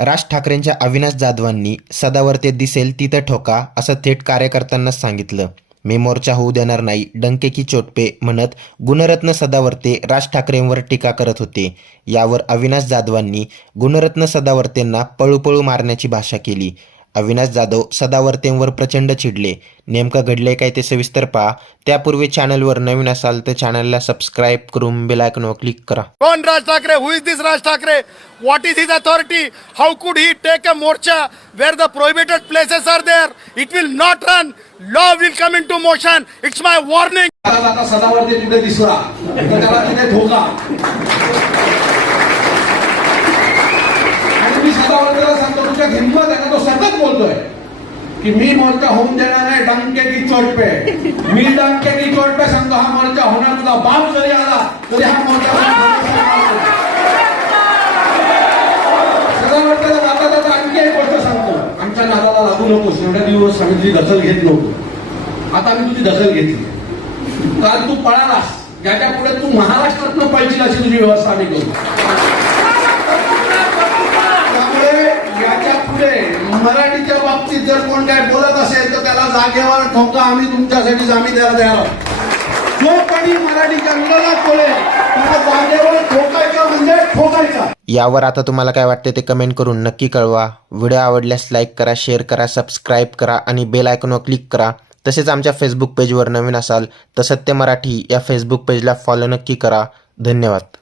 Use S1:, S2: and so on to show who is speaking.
S1: राज ठाकरेंच्या अविनाश जाधवांनी सदावर्ते दिसेल तिथं ठोका असं थेट कार्यकर्त्यांनाच सांगितलं. मी मोर्चा होऊ देणार नाही डंके की चोटपे म्हणत गुणरत्न सदावर्ते राज ठाकरेंवर टीका करत होते. यावर अविनाश जाधवांनी गुणरत्न सदावर्तेंना पळूपळू मारण्याची भाषा केली. अविनाश जाधव सदावर्तेंवर प्रचंड चिडले. नेमकं घडले काय ते सविस्तर पहा. त्यापूर्वी चॅनलवर नवीन असाल तर चॅनलला सबस्क्राईब करून बेलायकनवर क्लिक करा.
S2: कोण Raj Thackeray? Who is this Raj Thackeray? What is his authority how could he take a morcha where the prohibited places are
S3: there it will not run law will come into motion it's my warning हिंमत आहे ना तो सतत बोलतोय की मी मोर्चा होऊन देणार नाही डंके की चोट पे मी डंके की चोट पे सांगतो हा मोर्चा होणार तुझा बाप जरी आला तरी हा मोर्चा सगळं वाटतं आता त्याचा आणखी एक गोष्ट सांगतो. आमच्या नादाला लागू नकोस एवढ्या दिवस आम्ही तुझी दखल घेत नव्हतो. आता आम्ही तुझी दखल घेतली. काल तू पळालास ज्याच्या पुढे तू महाराष्ट्रातनं पळशील अशी तुझी व्यवस्था आम्ही करू. जर कोण काय बोलत असेल तर त्याला जागेवर ठोका आम्ही तुमच्यासाठी जामीन द्यायला तयार आहोत. जो कोणी मराठीच्या विरोधात बोलेल त्याला जागेवर ठोकायचं म्हणजे ठोकायचं.
S1: यावर आता तुम्हाला काय वाटते ते कमेंट करून नक्की कळवा. व्हिडिओ आवडल्यास लाईक करा शेअर करा सबस्क्राईब करा आणि बेल आयकॉनवर क्लिक करा. तसेच आमच्या फेसबुक पेजवर नवीन असाल तर सत्य मराठी या फेसबुक पेजला फॉलो नक्की करा. धन्यवाद.